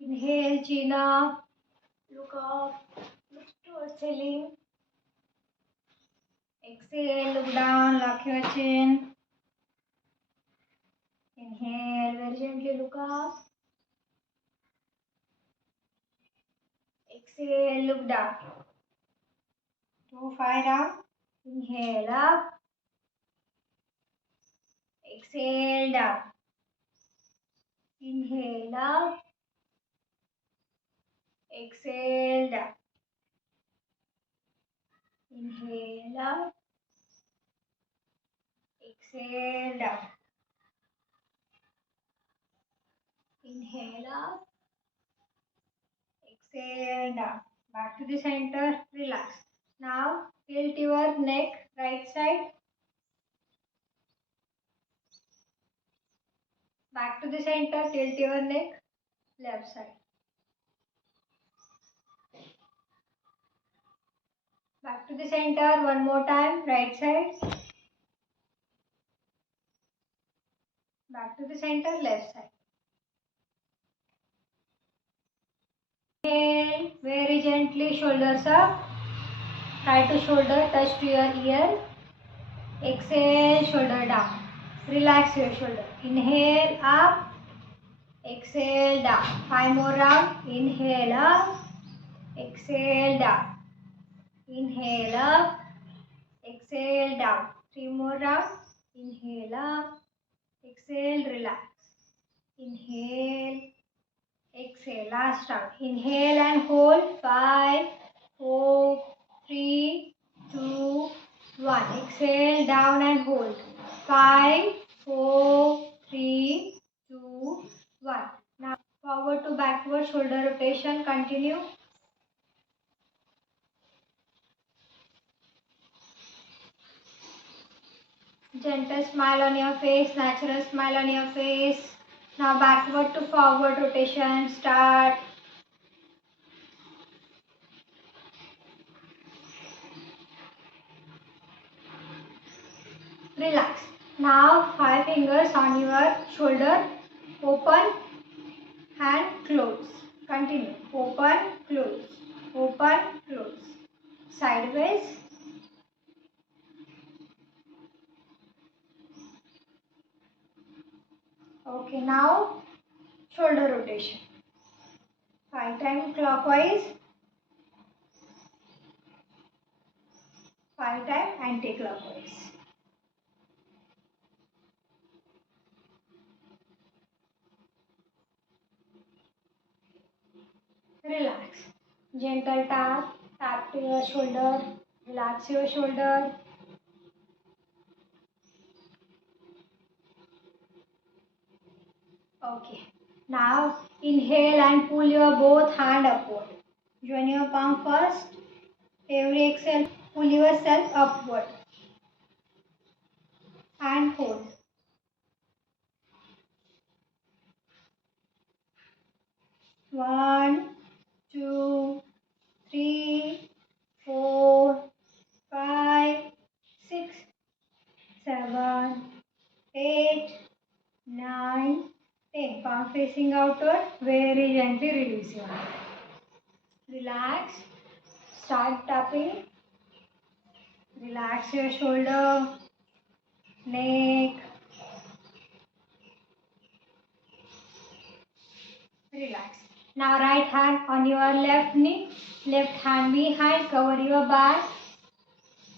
Inhale, chin up. Look up. Look towards ceiling. Exhale, look down. Lock your chin. Inhale, very gently look up. Exhale, look down. 2, 5 round. Inhale up. Exhale down. Inhale up. Exhale down. Inhale up. Exhale down. Inhale up. Exhale down. Back to the center. Relax. Now tilt your neck right side. Back to the center. Tilt your neck left side. Back to the center. One more time. Right side. Back to the center. Left side. Inhale. Very gently. Shoulders up. Try to shoulder touch to your ear. Exhale, shoulder down. Relax your shoulder. Inhale up. Exhale down. 5 more round. Inhale up. Exhale down. Inhale up. Exhale down. 3 more round. Inhale up. Exhale, relax. Inhale. Exhale. Last round. Inhale and hold. 5, 4, 3, 2, 1. Exhale down and hold. 5, 4, 3, 2, 1. Now forward to backward shoulder rotation. Continue. Gentle smile on your face. Natural smile on your face. Now backward to forward rotation. Start. Relax. Now 5 fingers on your shoulder. Open, hand, close. Continue. Open, close. Open, close. Sideways. Okay, now shoulder rotation. 5 times clockwise. 5 times anti-clockwise. Relax. Gentle tap. Tap to your shoulder. Relax your shoulder. Okay. Now inhale and pull your both hand upward. Join your palm first. Every exhale, pull yourself upward. And hold. One, 2, 3, 4, 5, 6, 7, 8, 9, 10. Palm facing outward. Very gently release your hand. Relax. Start tapping. Relax your shoulder, neck. Relax. Now right hand on your left knee. Left hand behind. Cover your back.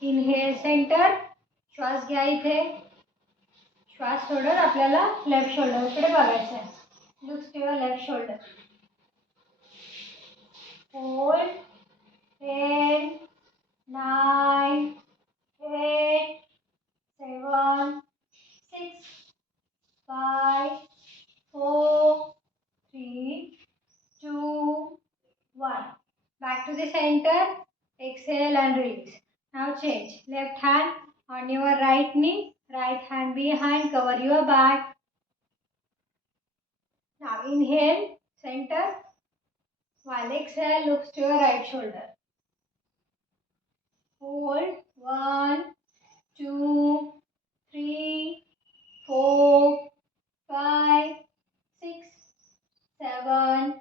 Inhale center. श्वास घ्या इथे. श्वास सोडत आपल्याला left shoulder कडे बघायचं आहे. Looks to your left shoulder. Hold. 10, 9, 8, 7, 6, 5, 4, 3, 2, 1. Back to the center. Exhale and release. Now change. Left hand on your right knee. Right hand behind. Cover your back. Now inhale. Center. While exhale, looks to your right shoulder. Hold. 1, 2, 3, 4, 5, 6, 7,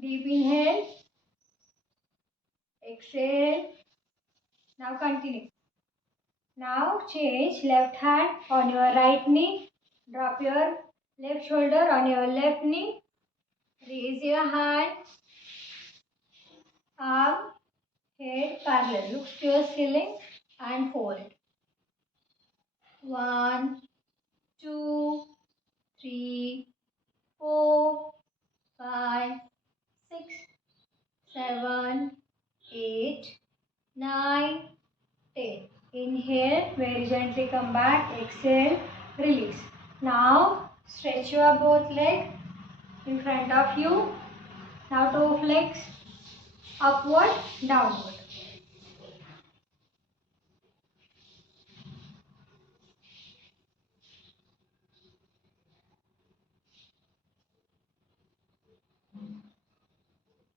Deep inhale. Exhale. Now continue. Now change left hand on your right knee. Drop your left shoulder on your left knee. Raise your hand. Arm, head parallel. Look to your ceiling and hold. 1, 2, 3, 4, 5, 6, 7, 8, 9, 10. Inhale, very gently come back. Exhale, release. Now stretch your both legs in front of you. Now toe flex upward, downward.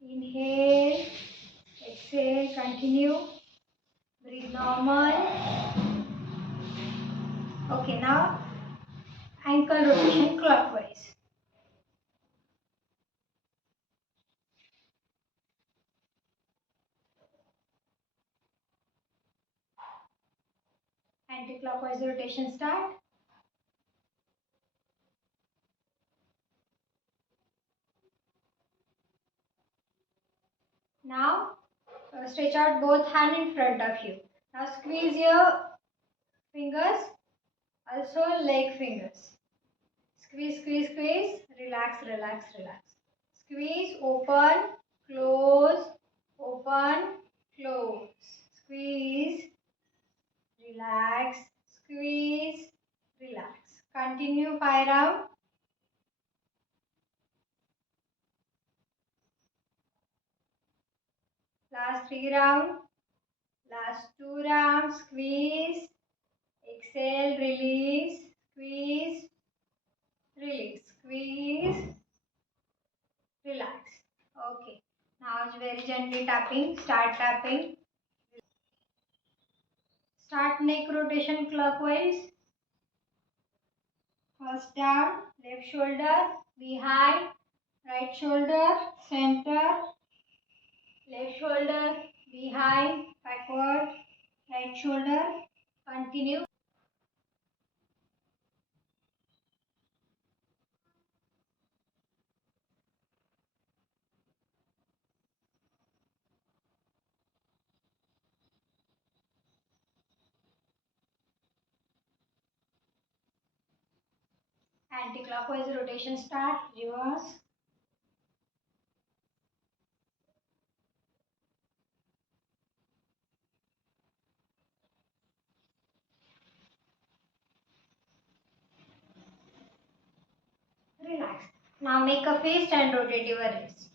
Inhale, exhale, continue. Breathe normal. Okay, now ankle rotation clockwise. Anti-clockwise rotation start. Now stretch out both hands in front of you. Now squeeze your fingers, also leg fingers. Squeeze, squeeze, squeeze. Relax, relax, relax. Squeeze, open, close, open, close. Squeeze, relax, squeeze, relax. Continue 5 rounds. Last 3 rounds. Last 2 rounds. Squeeze, exhale, release, squeeze, release, squeeze, relax. Okay. Now it's very gently tapping. Start tapping. Start neck rotation clockwise. First down, left shoulder, behind, right shoulder, center, left shoulder, behind, backward, right shoulder. Continue. Anti-clockwise rotation start. Reverse. Relax. Now make a fist and rotate your wrist.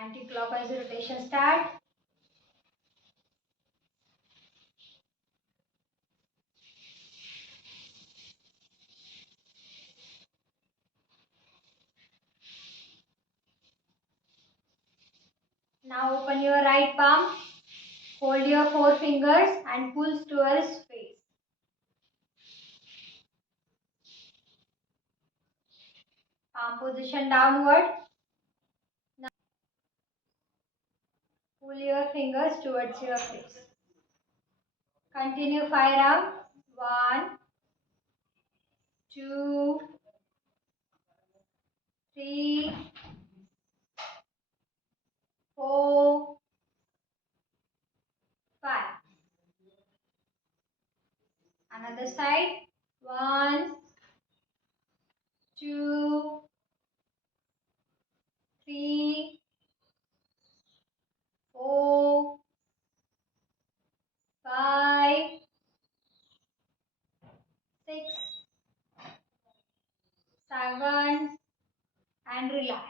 Anti-clockwise rotation start. Now open your right palm. Hold your 4 fingers and pull towards face. Palm position downward. Now pull your fingers towards your face. Continue 5 rounds. 1, 2, 3, 4, 5. Another side. 1, 2, 3, 4, 5, 6, 7, and relax.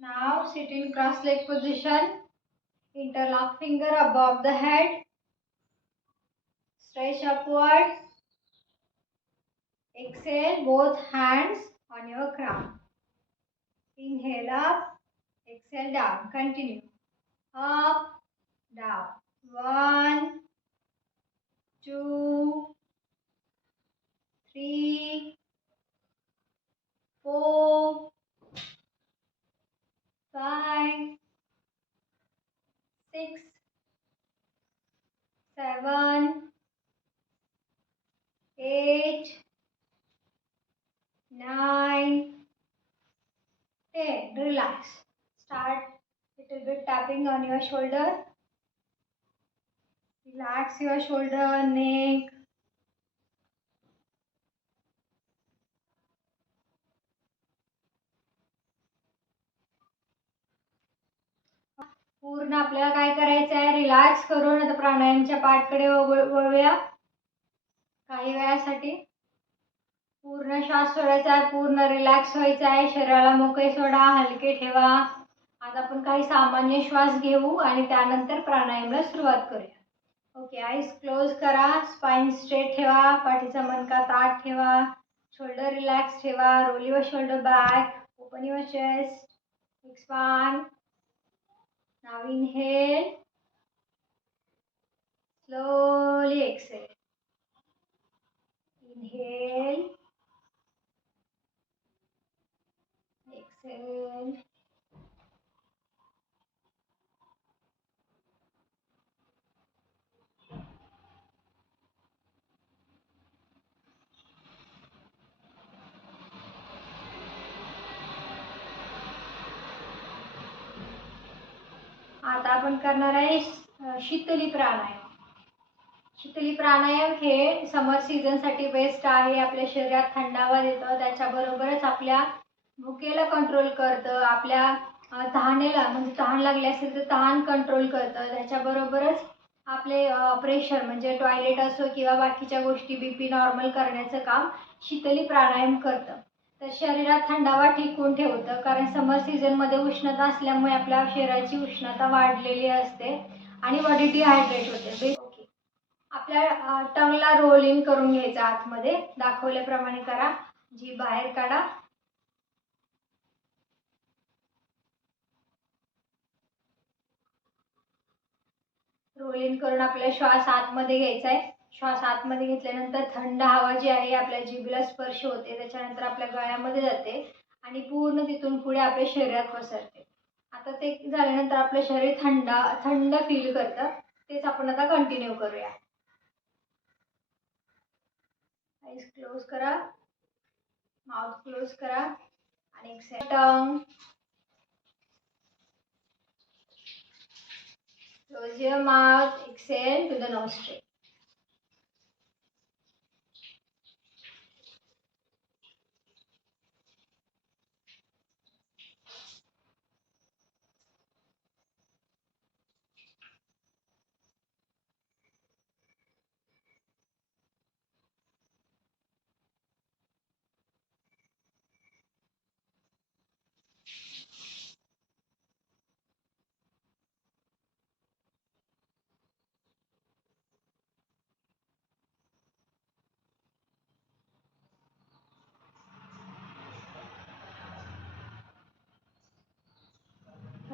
Now sit in cross leg position. Interlock finger above the head. Stretch upward. Exhale both hands on your crown. Inhale up, exhale down. Continue. Up, down. 1, 2, 3, 4, 5, 6, 7, 8, 9, 10. Relax. Start little bit tapping on your shoulder. Relax your shoulder, neck. पूर्ण आपल्याला काय करायचं आहे, relax करून आता प्राणायामच्या पाठकडे वळूया काही वेळासाठी. पूर्ण श्वास सोडायचा आहे, पूर्ण रिलॅक्स व्हायचा आहे. शरीराला मोकळे सोडा, हलके ठेवा. आता आपण काही सामान्य श्वास घेऊ आणि त्यानंतर प्राणायामला सुरुवात करूया. ओके, आईज क्लोज करा. स्पाइन स्ट्रेट ठेवा. पाठीचा मणका ताठ ठेवा. शोल्डर रिलॅक्स ठेवा. Roll your shoulder back. Open your chest. Expand. Now inhale. Slowly exhale. Inhale. Exhale. आता आपण करणार आहे शीतली प्राणायाम. शीतली प्राणायाम हे समर सीझनसाठी बेस्ट आहे. आपल्या शरीरात थंडावा देतं, त्याच्याबरोबरच आपल्या भुकेला कंट्रोल करतं, आपल्या तहानेला म्हणजे तहान लागली असेल तर तहान कंट्रोल करतं. त्याच्याबरोबरच आपले प्रेशर म्हणजे टॉयलेट असो किंवा बाकीच्या गोष्टी BP नॉर्मल करण्याचं काम शीतली प्राणायाम करतं. तर शरीरात थंडावा टिकवून ठेवतं, कारण समर सीझनमध्ये उष्णता असल्यामुळे आपल्या शरीराची उष्णता वाढलेली असते आणि बॉडी डिहायड्रेट होते. ओके, आपल्या टंगला रोल इन करून घ्यायचं आतमध्ये. दाखवल्याप्रमाणे करा. जी बाहेर काढा. रोल इन करून आपल्याला श्वास आतमध्ये घ्यायचा आहे. श्वास आतमध्ये घेतल्यानंतर थंड हवा जी आहे आपल्या जिभेला स्पर्श होते, त्याच्यानंतर आपल्या गळ्यामध्ये जाते आणि पूर्ण तिथून पुढे आपल्या शरीरात पसरते. आता ते झाल्यानंतर आपलं शरीर थंड फील करतं. तेच आपण आता कंटिन्यू करूया. आईज क्लोज करा. माउथ क्लोज करा आणि exhale. Tongue. Close your mouth. Exhale to the nostril.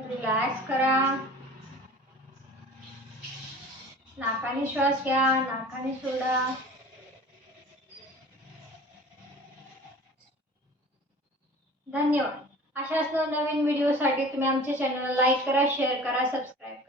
Relax करा. नाकाने श्वास घ्या, नाकाने सोडा. धन्यवाद. अशाच नवीन व्हिडिओसाठी तुम्ही आमच्या चॅनलला लाईक करा, शेअर करा, सबस्क्राईब करा.